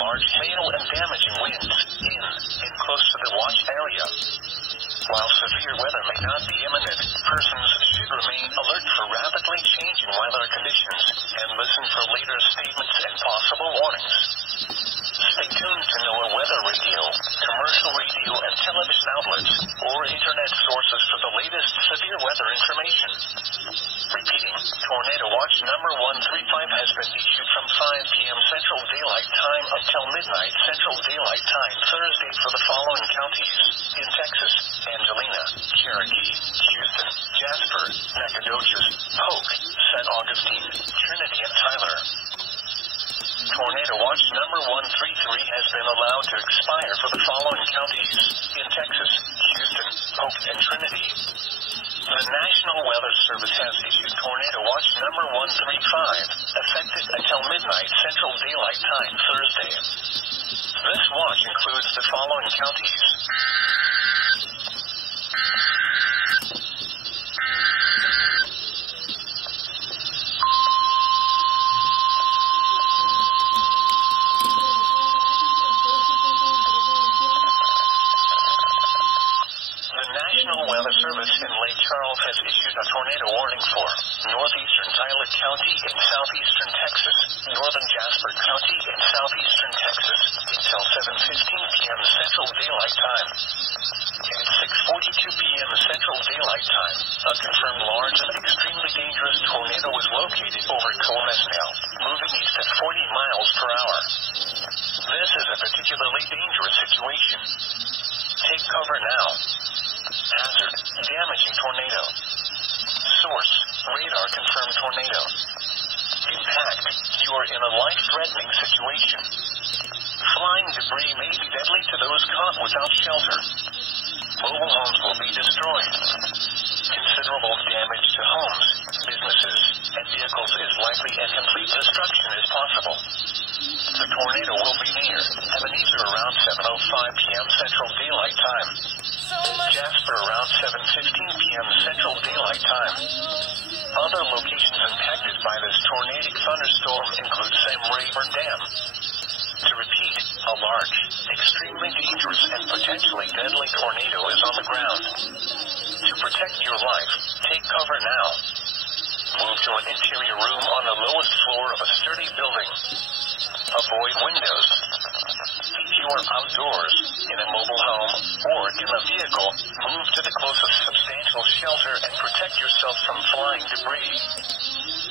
large hail and damaging winds in and close to the watch area. While severe weather may not be imminent, persons should remain alert for rapidly changing weather conditions and listen for later statements and possible warnings. Stay tuned to NOAA weather radio, commercial radio and television outlets, or internet sources for the latest severe weather information. Repeating, Tornado Watch number 135 has been issued from 5 p.m. Central Daylight Time until midnight Central Daylight Time Thursday for the following counties in Texas: Angelina, Cherokee, Houston, Jasper, Nacogdoches, Polk, St. Augustine, Trinity, and Tyler. Tornado Watch number 133 has been allowed to expire for the following counties in Texas: Houston, Polk, and Trinity. The National Weather Service has issued Tornado Watch number 135, effective until midnight Central Daylight Time Thursday. This watch includes the following counties: Weather Service in Lake Charles has issued a tornado warning for northeastern Tyler County in southeastern Texas, northern Jasper County in southeastern Texas until 7:15 p.m. Central Daylight Time. At 6:42 p.m. Central Daylight Time, a confirmed large and extremely dangerous tornado was located over Conesdale, moving east at 40 miles per hour. This is a particularly dangerous situation. Take cover now. Hazard, damaging tornado. Source, radar confirmed tornado. Impact, you are in a life-threatening situation. Flying debris may be deadly to those caught without shelter. Mobile homes will be destroyed. Considerable damage to homes, businesses, and vehicles is likely, and complete destruction is possible. The tornado will be near Ebenezer around 7:05 p.m. Central Daylight Time. Jasper around 7:15 p.m. Central Daylight Time. Other locations impacted by this tornadic thunderstorm include Sam Rayburn Dam. To repeat, a large, extremely dangerous, and potentially deadly tornado is on the ground. To protect your life, take cover now. Move to an interior room on the lowest floor of a sturdy building. Avoid windows. If you are outdoors, in a mobile home, or in a vehicle, move to the closest substantial shelter and protect yourself from flying debris.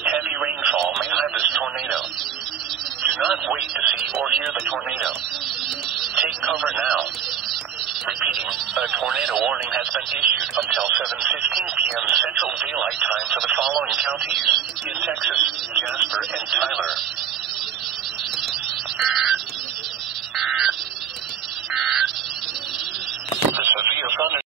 Heavy rainfall may hide this tornado. Do not wait to see or hear the tornado. Take cover now. Repeating, a tornado warning has been issued until 7:15 p.m. Central Daylight Time for the following counties in Texas: Jasper and Tyler.